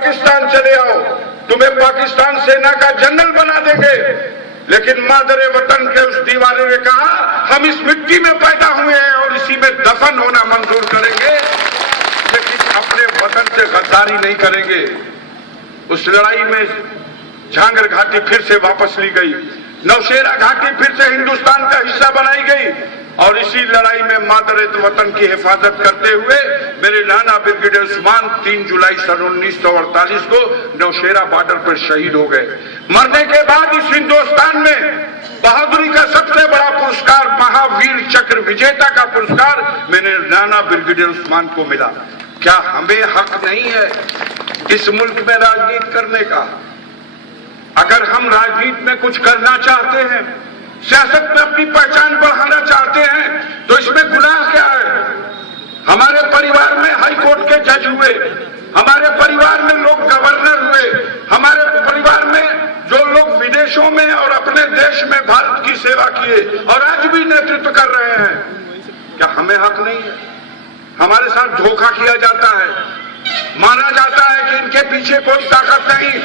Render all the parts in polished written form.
पाकिस्तान चले आओ, तुम्हें पाकिस्तान सेना का जनरल बना देंगे। लेकिन मादरे वतन के उस दीवाने ने कहा, हम इस मिट्टी में पैदा हुए हैं और इसी में दफन होना मंजूर करेंगे, लेकिन अपने वतन से गद्दारी नहीं करेंगे। उस लड़ाई में झांगर घाटी फिर से वापस ली गई, नौशेरा घाटी फिर से हिंदुस्तान का हिस्सा बनाई गई और इसी लड़ाई में मादरे वतन की हिफाजत करते हुए मेरे नाना ब्रिगेडियर उस्मान 3 जुलाई सन 1948 को नौशेरा बॉर्डर पर शहीद हो गए। मरने के बाद इस हिंदुस्तान में बहादुरी का सबसे बड़ा पुरस्कार, महावीर चक्र विजेता का पुरस्कार मेरे नाना ब्रिगेडियर उस्मान को मिला। क्या हमें हक नहीं है इस मुल्क में राजनीति करने का? अगर हम राजनीति में कुछ करना चाहते हैं, सियासत में अपनी पहचान बढ़ाना चाहते हैं, तो इसमें गुनाह क्या है? हमारे परिवार में हाई कोर्ट के जज हुए, हमारे परिवार में लोग गवर्नर हुए, हमारे परिवार में जो लोग विदेशों में और अपने देश में भारत की सेवा किए और आज भी नेतृत्व कर रहे हैं, क्या हमें हक नहीं है? हमारे साथ धोखा किया जाता है, माना जाता है कि इनके पीछे कोई ताकत नहीं।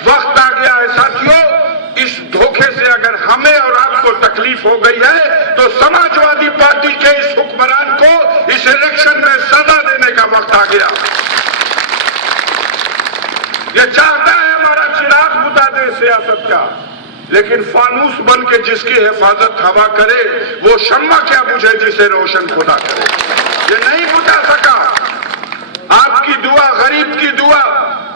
वक्त आ गया है साथियों, इस धोखे से अगर हमें और आपको तकलीफ हो गई है तो समाजवादी पार्टी के इस हुक्मरान को इस इलेक्शन में सजा देने का वक्त आ गया। ये चाहता है हमारा चिराग बुझा दे सियासत का, लेकिन फानूस बन के जिसकी हिफाजत हवा करे वो शम्मा क्या बुझे जिसे रोशन खुदा करे। ये नहीं बुझा सका। आपकी दुआ, गरीब की दुआ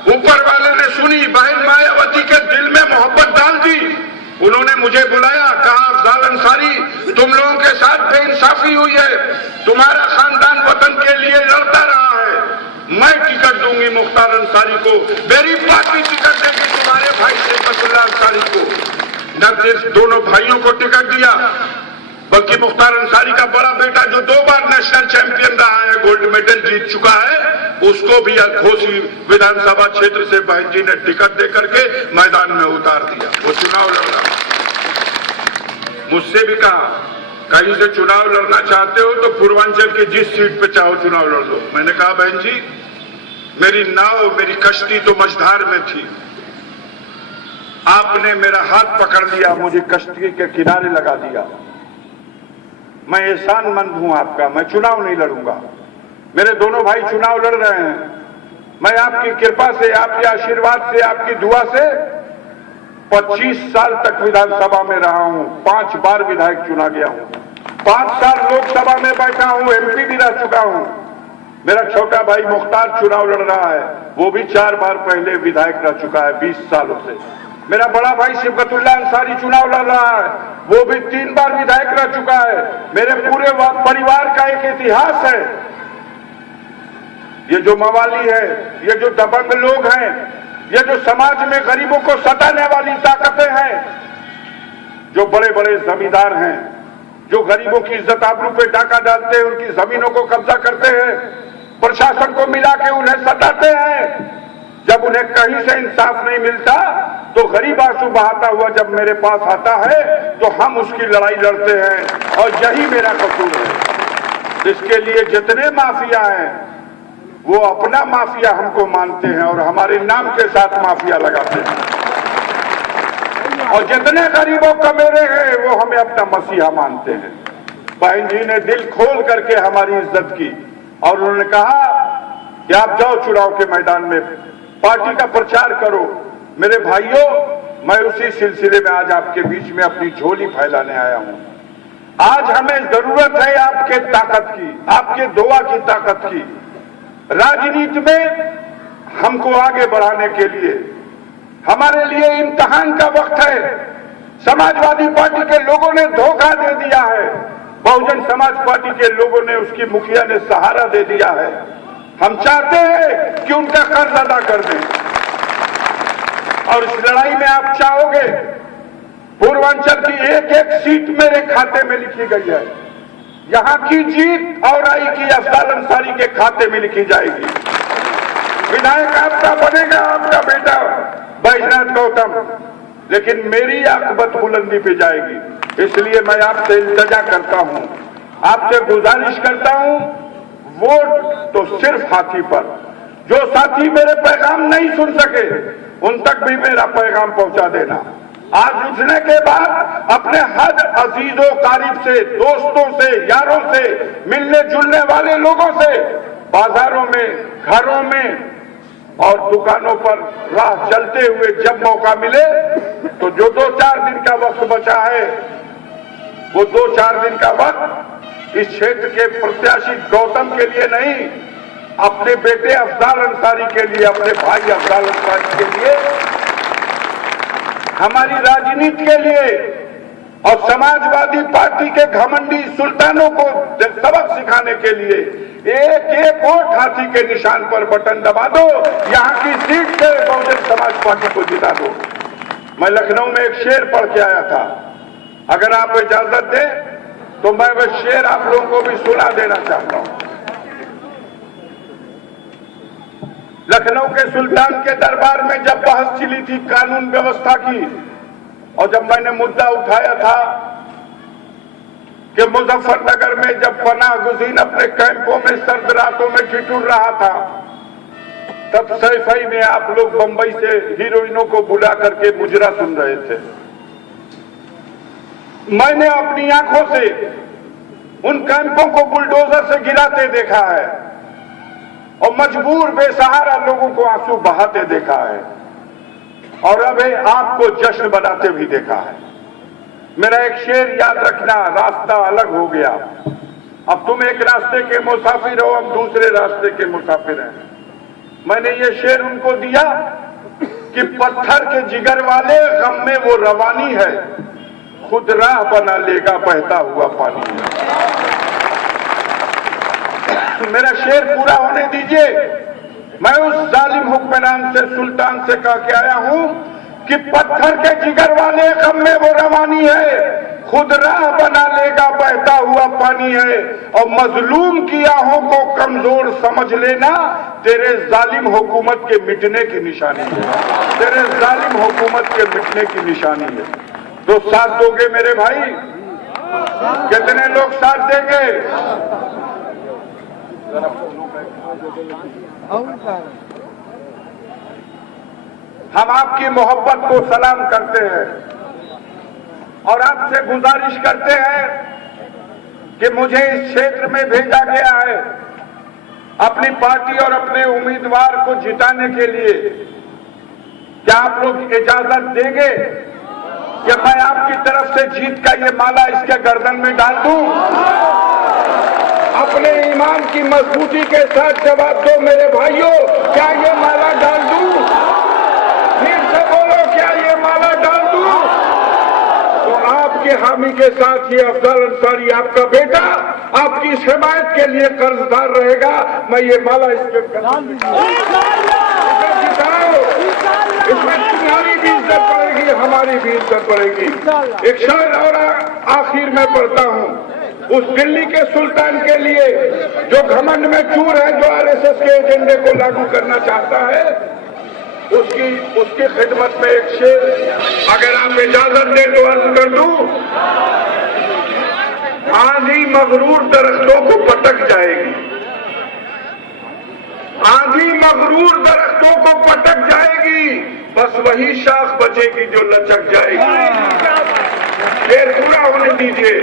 ऊपर वाले ने सुनी, बहन मायावती के दिल में मोहब्बत डाल दी। उन्होंने मुझे बुलाया, कहा अफजाल अंसारी तुम लोगों के साथ बेइंसाफी हुई है, तुम्हारा खानदान वतन के लिए लड़ता रहा है, मैं टिकट दूंगी मुख्तार अंसारी को, मेरी पार्टी टिकट देगी तुम्हारे भाई शेखुल्लाह अंसारी को। न सिर्फ दोनों भाइयों को टिकट दिया, बल्कि मुख्तार अंसारी का बड़ा बेटा जो 2 बार नेशनल चैंपियन रहा है, गोल्ड मेडल जीत चुका है, उसको भी घोसी विधानसभा क्षेत्र से बहन जी ने टिकट देकर के मैदान में उतार दिया। वो चुनाव लड़ रहा। मुझसे भी कहा, कहीं से चुनाव लड़ना चाहते हो तो पूर्वांचल की जिस सीट पे चाहो चुनाव लड़ लो। मैंने कहा बहन जी, मेरी नाव, मेरी कश्ती तो मझधार में थी, आपने मेरा हाथ पकड़ लिया, मुझे कश्ती के किनारे लगा दिया। मैं एहसानमंद हूं आपका, मैं चुनाव नहीं लड़ूंगा। मेरे दोनों भाई चुनाव लड़ रहे हैं, मैं आपकी कृपा से, आपके आशीर्वाद से, आपकी दुआ से 25 साल तक विधानसभा में रहा हूं, 5 बार विधायक चुना गया हूं, 5 साल लोकसभा में बैठा हूं, एमपी भी रह चुका हूं। मेरा छोटा भाई मुख्तार चुनाव लड़ रहा है, वो भी 4 बार पहले विधायक रह चुका है 20 सालों से। मेरा बड़ा भाई शेखुल्लाह अंसारी चुनाव लड़ रहा है, वो भी 3 बार विधायक रह चुका है। मेरे पूरे परिवार का एक इतिहास है। ये जो मवाली है, ये जो दबंग लोग हैं, ये जो समाज में गरीबों को सताने वाली ताकतें हैं, जो बड़े बड़े जमींदार हैं, जो गरीबों की इज्जत आबरू पे डाका डालते हैं, उनकी जमीनों को कब्जा करते हैं, प्रशासन को मिला के उन्हें सताते हैं। जब उन्हें कहीं से इंसाफ नहीं मिलता तो गरीब आंसू बहाता हुआ जब मेरे पास आता है तो हम उसकी लड़ाई लड़ते हैं, और यही मेरा कसूर है। इसके लिए जितने माफिया हैं वो अपना माफिया हमको मानते हैं और हमारे नाम के साथ माफिया लगाते हैं, और जितने गरीबों कमेरे हैं वो हमें अपना मसीहा मानते हैं। बहन जी ने दिल खोल करके हमारी इज्जत की और उन्होंने कहा कि आप जाओ चुनाव के मैदान में, पार्टी का प्रचार करो। मेरे भाइयों, मैं उसी सिलसिले में आज आपके बीच में अपनी झोली फैलाने आया हूं। आज हमें जरूरत है आपके ताकत की, आपके दुआ की ताकत की। राजनीति में हमको आगे बढ़ाने के लिए हमारे लिए इम्तिहान का वक्त है। समाजवादी पार्टी के लोगों ने धोखा दे दिया है, बहुजन समाज पार्टी के लोगों ने, उसकी मुखिया ने सहारा दे दिया है। हम चाहते हैं कि उनका कर्ज अदा कर दें, और इस लड़ाई में आप चाहोगे पूर्वांचल की एक एक सीट मेरे खाते में लिखी गई है। यहां की जीत औराई की अफजाल अंसारी के खाते में लिखी जाएगी। विधायक आपका बनेगा, आपका बेटा बैजनाथ गौतम, लेकिन मेरी आकबत बुलंदी पे जाएगी। इसलिए मैं आपसे इल्तिजा करता हूं, आपसे गुजारिश करता हूं, वोट तो सिर्फ हाथी पर, जो साथी मेरे पैगाम नहीं सुन सके उन तक भी मेरा पैगाम पहुंचा देना। आज उठने के बाद अपने हर अजीजों कारिब से, दोस्तों से, यारों से, मिलने जुलने वाले लोगों से, बाजारों में, घरों में और दुकानों पर राह चलते हुए जब मौका मिले तो जो 2-4 दिन का वक्त बचा है वो 2-4 दिन का वक्त इस क्षेत्र के प्रत्याशी गौतम के लिए नहीं, अपने बेटे अफजाल अंसारी के लिए, अपने भाई अफजाल अंसारी के लिए, हमारी राजनीति के लिए और समाजवादी पार्टी के घमंडी सुल्तानों को सबक सिखाने के लिए एक एक वोट हाथी के निशान पर बटन दबा दो, यहाँ की सीट से बहुजन समाज पार्टी को जिता दो। मैं लखनऊ में एक शेर पढ़ के आया था, अगर आप इजाजत दें तो मैं वह शेर आप लोगों को भी सुना देना चाहता हूं। लखनऊ के सुल्तान के दरबार में जब बहस चली थी कानून व्यवस्था की और जब मैंने मुद्दा उठाया था कि मुजफ्फरनगर में जब पनाह गुज़ीन अपने कैंपों में सर्द रातों में ठिठुर रहा था, तब सैफई में आप लोग बंबई से हीरोइनों को बुला करके मुजरा सुन रहे थे। मैंने अपनी आंखों से उन कैंपों को बुलडोजर से गिराते देखा है और मजबूर बेसहारा लोगों को आंसू बहाते देखा है और अब आपको जश्न बनाते भी देखा है। मेरा एक शेर याद रखना, रास्ता अलग हो गया, अब तुम एक रास्ते के मुसाफिर हो, हम दूसरे रास्ते के मुसाफिर हैं। मैंने ये शेर उनको दिया कि पत्थर के जिगर वाले गम में वो रवानी है, खुद राह बना लेगा बहता हुआ पानी। मेरा शेर पूरा होने दीजिए। मैं उस जालिम हुक्मरान से, सुल्तान से कह के आया हूं कि पत्थर के जिगर वाले गम में वो रवानी है, खुद राह बना लेगा बहता हुआ पानी है, और मजलूम की आहों को कमजोर समझ लेना तेरे जालिम हुकूमत के मिटने की निशानी है, तेरे जालिम हुकूमत के मिटने की निशानी है। तो साथ दोगे मेरे भाई? कितने लोग साथ देंगे? हम आपकी मोहब्बत को सलाम करते हैं और आपसे गुजारिश करते हैं कि मुझे इस क्षेत्र में भेजा गया है अपनी पार्टी और अपने उम्मीदवार को जिताने के लिए। क्या आप लोग इजाजत देंगे कि मैं आपकी तरफ से जीत का ये माला इसके गर्दन में डाल दूं? अपने ईमान की मजबूती के साथ जवाब दो मेरे भाइयों, क्या ये माला डाल दूं? फिर से बोलो, क्या ये माला डाल दूं? तो आपके हामी के साथ ये अफजाल अंसारी आपका बेटा आपकी हिमायत के लिए कर्जदार रहेगा। मैं ये माला इसके इसमें तुम्हारी भी इज्जत पड़ेगी, हमारी भी इज्जत पड़ेगी। एक शायर और आखिर में पढ़ता हूं, उस दिल्ली के सुल्तान के लिए जो घमंड में चूर है, जो आरएसएस के एजेंडे को लागू करना चाहता है, उसकी खिदमत में एक शेर अगर आप इजाजत दें तो अर्ज कर दूं। आंधी मगरूर दरख्तों को पटक जाएगी, आंधी मगरूर दरख्तों को पटक जाएगी, बस वही शाख बचेगी जो लचक जाएगी। शेर पूरा होने दीजिए।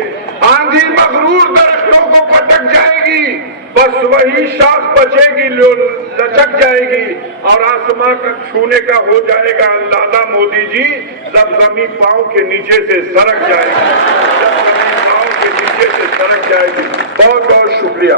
आंधी मगरूर दरख्तों को पटक जाएगी, बस वही शाख बचेगी जो लचक जाएगी, और आसमां का छूने का हो जाएगा अंदाजा मोदी जी जब जमीन पांव के नीचे से सरक जाएगी, जब जमीन पांव के नीचे से सरक जाएगी। बहुत बहुत शुक्रिया।